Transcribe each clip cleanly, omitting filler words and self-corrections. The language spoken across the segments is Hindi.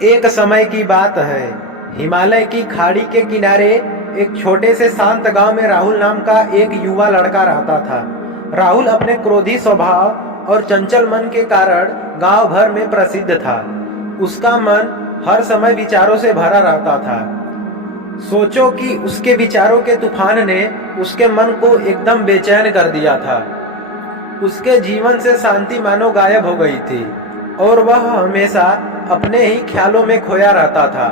एक समय की बात है। हिमालय की खाड़ी के किनारे एक छोटे से शांत गांव में राहुल नाम का एक युवा लड़का रहता था। राहुल अपने क्रोधी स्वभाव और चंचल मन के कारण गांव भर में प्रसिद्ध था। उसका मन हर समय विचारों से भरा रहता था। सोचो कि उसके विचारों के तूफान ने उसके मन को एकदम बेचैन कर दिया था। उसके जीवन से शांति मानो गायब हो गई थी और वह हमेशा अपने ही ख्यालों में खोया रहता था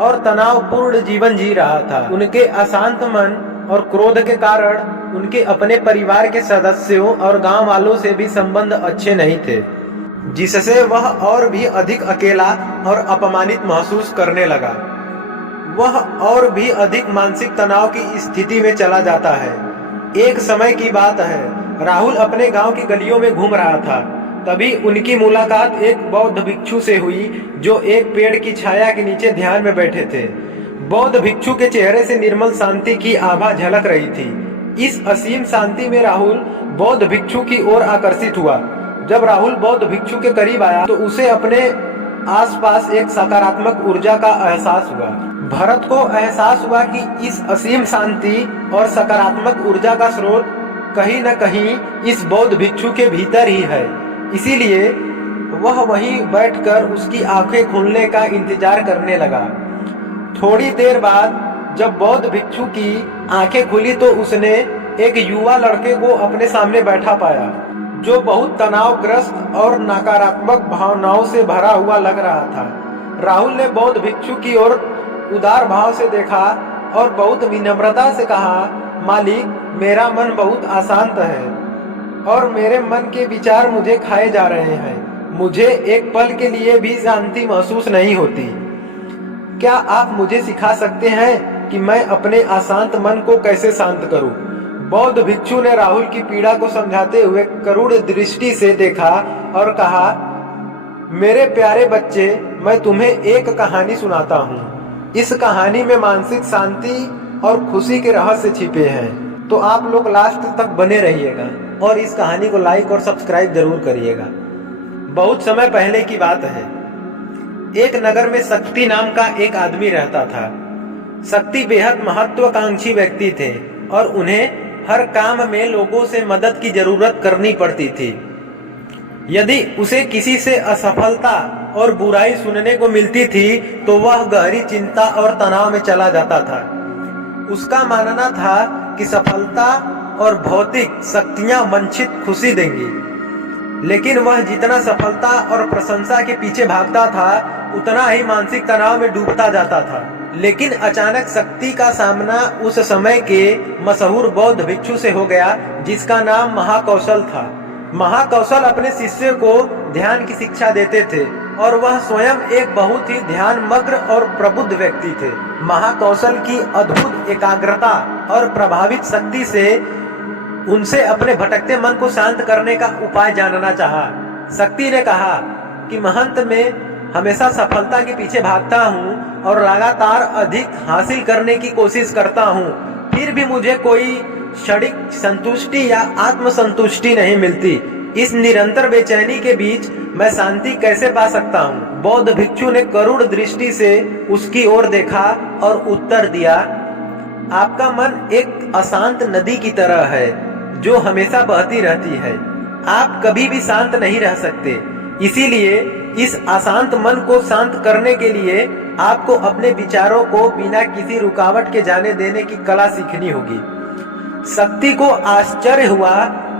और तनावपूर्ण जीवन जी रहा था। उनके अशांत मन और क्रोध के कारण उनके अपने परिवार के सदस्यों और गांव वालों से भी संबंध अच्छे नहीं थे, जिससे वह और भी अधिक अकेला और अपमानित महसूस करने लगा। वह और भी अधिक मानसिक तनाव की स्थिति में चला जाता है। एक समय की बात है, राहुल अपने गांव की गलियों में घूम रहा था। तभी उनकी मुलाकात एक बौद्ध भिक्षु से हुई जो एक पेड़ की छाया के नीचे ध्यान में बैठे थे। बौद्ध भिक्षु के चेहरे से निर्मल शांति की आभा झलक रही थी। इस असीम शांति में राहुल बौद्ध भिक्षु की ओर आकर्षित हुआ। जब राहुल बौद्ध भिक्षु के करीब आया तो उसे अपने आसपास एक सकारात्मक ऊर्जा का एहसास हुआ। भरत को एहसास हुआ कि इस असीम शांति और सकारात्मक ऊर्जा का स्रोत कहीं न कहीं इस बौद्ध भिक्षु के भीतर ही है। इसीलिए वह वहीं बैठकर उसकी आंखें खुलने का इंतजार करने लगा। थोड़ी देर बाद जब बौद्ध भिक्षु की आंखें खुली तो उसने एक युवा लड़के को अपने सामने बैठा पाया, जो बहुत तनावग्रस्त और नकारात्मक भावनाओं से भरा हुआ लग रहा था। राहुल ने बौद्ध भिक्षु की ओर उदार भाव से देखा और बहुत विनम्रता से कहा, मालिक, मेरा मन बहुत अशांत है और मेरे मन के विचार मुझे खाए जा रहे हैं। मुझे एक पल के लिए भी शांति महसूस नहीं होती। क्या आप मुझे सिखा सकते हैं कि मैं अपने अशांत मन को कैसे शांत करूं? बौद्ध भिक्षु ने राहुल की पीड़ा को समझाते हुए करुण दृष्टि से देखा और कहा, मेरे प्यारे बच्चे, मैं तुम्हें एक कहानी सुनाता हूँ। इस कहानी में मानसिक शांति और खुशी के रहस्य छिपे हैं, तो आप लोग लास्ट तक बने रहिएगा और इस कहानी को लाइक और सब्सक्राइब जरूर करिएगा। बहुत समय पहले की बात है। एक नगर में शक्ति नाम का एक आदमी रहता था। शक्ति बेहद महत्वाकांक्षी व्यक्ति थे और उन्हें हर काम में लोगों से मदद की जरूरत करनी पड़ती थी। यदि उसे किसी से असफलता और बुराई सुनने को मिलती थी तो वह गहरी चिंता और तनाव में चला जाता था। उसका मानना था कि सफलता और भौतिक शक्तियां वांछित खुशी देंगी, लेकिन वह जितना सफलता और प्रशंसा के पीछे भागता था उतना ही मानसिक तनाव में डूबता जाता था। लेकिन अचानक शक्ति का सामना उस समय के मशहूर बौद्ध भिक्षु से हो गया, जिसका नाम महाकौशल था। महाकौशल अपने शिष्य को ध्यान की शिक्षा देते थे और वह स्वयं एक बहुत ही ध्यानमग्न और प्रबुद्ध व्यक्ति थे। महाकौशल की अद्भुत एकाग्रता और प्रभावित शक्ति से उनसे अपने भटकते मन को शांत करने का उपाय जानना चाहा। शक्ति ने कहा कि महंत, मैं हमेशा सफलता के पीछे भागता हूँ और लगातार अधिक हासिल करने की कोशिश करता हूँ, फिर भी मुझे कोई क्षणिक संतुष्टि या आत्मसंतुष्टि नहीं मिलती। इस निरंतर बेचैनी के बीच मैं शांति कैसे पा सकता हूँ? बौद्ध भिक्षु ने करुण दृष्टि से उसकी ओर देखा और उत्तर दिया, आपका मन एक अशांत नदी की तरह है जो हमेशा बहती रहती है। आप कभी भी शांत नहीं रह सकते। इसीलिए इस अशांत मन को शांत करने के लिए आपको अपने विचारों को बिना किसी रुकावट के जाने देने की कला सीखनी होगी। शक्ति को आश्चर्य हुआ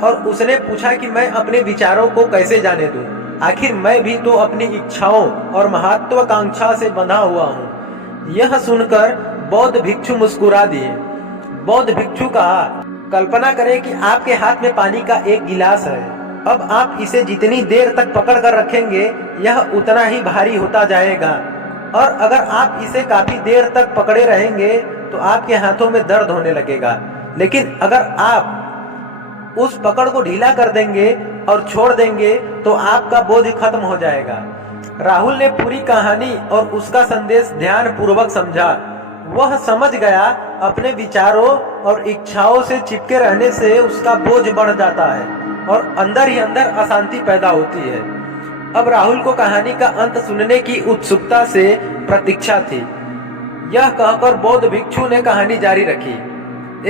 और उसने पूछा कि मैं अपने विचारों को कैसे जाने दूं? आखिर मैं भी तो अपनी इच्छाओं और महत्वाकांक्षा से बंधा हुआ हूँ। यह सुनकर बौद्ध भिक्षु मुस्कुरा दिए। बौद्ध भिक्षु कहा, कल्पना करें कि आपके हाथ में पानी का एक गिलास है। अब आप इसे जितनी देर तक पकड़ कर रखेंगे यह उतना ही भारी होता जाएगा, और अगर आप इसे काफी देर तक पकड़े रहेंगे तो आपके हाथों में दर्द होने लगेगा। लेकिन अगर आप उस पकड़ को ढीला कर देंगे और छोड़ देंगे तो आपका बोझ खत्म हो जाएगा। राहुल ने पूरी कहानी और उसका संदेश ध्यान पूर्वक समझा। वह समझ गया अपने विचारों और इच्छाओं से चिपके रहने से उसका बोझ बढ़ जाता है और अंदर ही अंदर अशांति पैदा होती है। अब राहुल को कहानी का अंत सुनने की उत्सुकता से प्रतीक्षा थी। यह कहकर बौद्ध भिक्षु ने कहानी जारी रखी।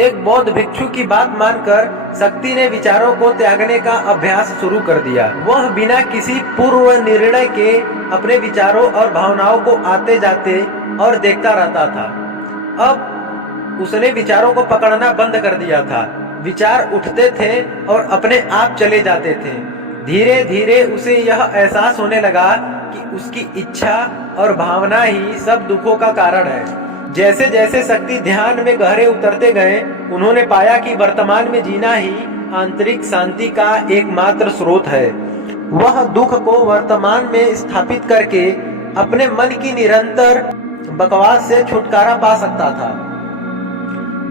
एक बौद्ध भिक्षु की बात मानकर शक्ति ने विचारों को त्यागने का अभ्यास शुरू कर दिया। वह बिना किसी पूर्व निर्णय के अपने विचारों और भावनाओं को आते जाते और देखता रहता था। अब उसने विचारों को पकड़ना बंद कर दिया था। विचार उठते थे और अपने आप चले जाते थे। धीरे धीरे उसे यह एहसास होने लगा कि उसकी इच्छा और भावना ही सब दुखों का कारण है। जैसे जैसे शक्ति ध्यान में गहरे उतरते गए, उन्होंने पाया कि वर्तमान में जीना ही आंतरिक शांति का एकमात्र स्रोत है। वह दुख को वर्तमान में स्थापित करके अपने मन की निरंतर बकवास से छुटकारा पा सकता था।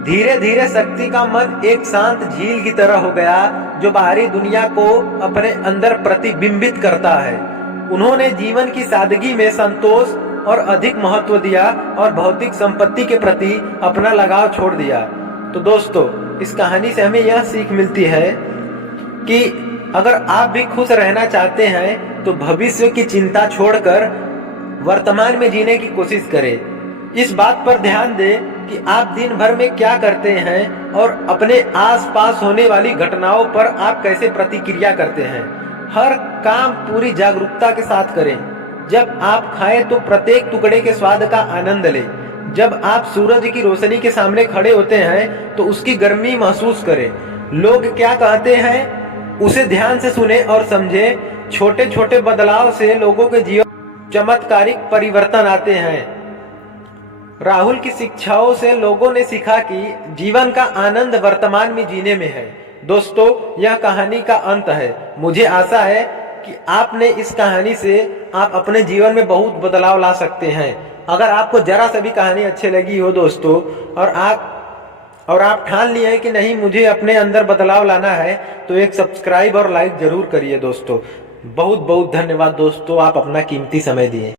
धीरे धीरे शक्ति का मन एक शांत झील की तरह हो गया, जो बाहरी दुनिया को अपने अंदर प्रतिबिंबित करता है। उन्होंने जीवन की सादगी में संतोष और अधिक महत्व दिया और भौतिक संपत्ति के प्रति अपना लगाव छोड़ दिया। तो दोस्तों, इस कहानी से हमें यह सीख मिलती है कि अगर आप भी खुश रहना चाहते हैं तो भविष्य की चिंता छोड़कर वर्तमान में जीने की कोशिश करें। इस बात पर ध्यान दें कि आप दिन भर में क्या करते हैं और अपने आसपास होने वाली घटनाओं पर आप कैसे प्रतिक्रिया करते हैं। हर काम पूरी जागरूकता के साथ करें। जब आप खाएं तो प्रत्येक टुकड़े के स्वाद का आनंद लें। जब आप सूरज की रोशनी के सामने खड़े होते हैं तो उसकी गर्मी महसूस करें। लोग क्या कहते हैं उसे ध्यान से सुने और समझें। छोटे छोटे बदलाव से लोगों के जीवन चमत्कारिक परिवर्तन आते हैं। राहुल की शिक्षाओं से लोगों ने सीखा कि जीवन का आनंद वर्तमान में जीने में है। दोस्तों, यह कहानी का अंत है। मुझे आशा है कि आपने इस कहानी से आप अपने जीवन में बहुत बदलाव ला सकते हैं। अगर आपको जरा सा भी कहानी अच्छी लगी हो दोस्तों, और आप ठान लिए हैं कि नहीं मुझे अपने अंदर बदलाव लाना है, तो एक सब्सक्राइब और लाइक जरूर करिए दोस्तों। बहुत बहुत धन्यवाद दोस्तों, आप अपना कीमती समय दिए।